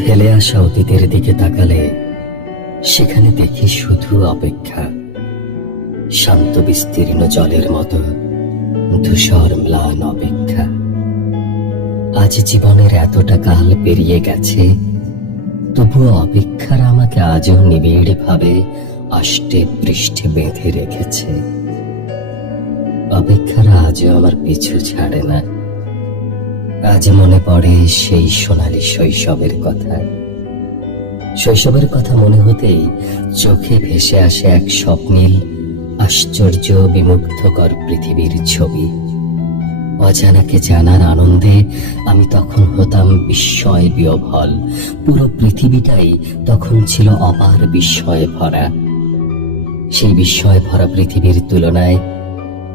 ফেলে আসা অতীতের দিকে তাকালে সেখানে দেখি শুধু অপেক্ষা, শান্ত বিস্তীর্ণ জলের মতো ধূসর ম্লান অপেক্ষা। আজ জীবনের এতটা কাল পেরিয়ে গেছে, তবুও অপেক্ষার আমাকে আজও নিবিড় ভাবে আষ্টে পৃষ্ঠে বেঁধে রেখেছে। অপেক্ষারা আজও আমার পিছু ছাড়ে না। আজ মনে পড়ে সেই সোনালী শৈশবের কথা। শৈশবের কথা মনে হতেই চোখে ভেসে আসে এক স্বপ্নীল আশ্চর্য বিমুগ্ধকর পৃথিবীর ছবি। অজানাকে জানার আনন্দে আমি তখন হতাম বিস্ময় বিহ্বল। পুরো পৃথিবীটাই তখন ছিল অপার বিস্ময়ে ভরা। সেই বিস্ময়ে ভরা পৃথিবীর তুলনায়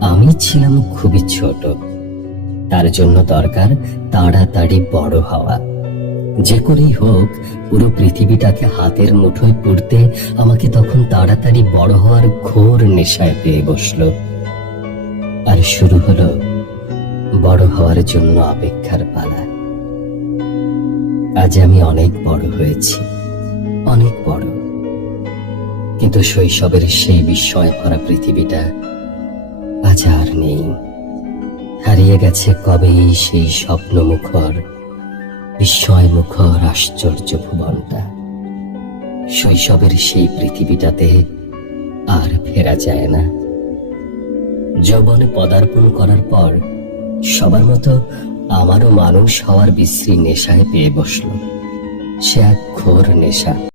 আমি ছিলাম খুবই ছোট। তার জন্য দরকার তাড়াতাড়ি বড় হওয়া। যে করেই হোক পুরো পৃথিবীটাকে হাতের মুঠোয় পড়তে আমাকে তখন তাড়াতাড়ি বড় হওয়ার ঘোর নেশায় পেয়ে বসলো। আর শুরু হলো বড় হওয়ার জন্য অপেক্ষার পালা। আজ আমি অনেক বড় হয়েছি, অনেক বড়, কিন্তু শৈশবের সেই বিস্ময় ভরা পৃথিবীটা আজ আর নেই। হারিয়ে গেছে কবেই সেই স্বপ্ন মুখর বিস্ময় মুখর আশ্চর্য ভুবনটা। শৈশবের সেই পৃথিবীটাতে আর ফেরা যায় না। যৌবনে পদার্পণ করার পর সবার মতো আমারও মানুষ হওয়ার বিশ্রী নেশায় পেয়ে বসলো। সে এক ঘোর নেশা।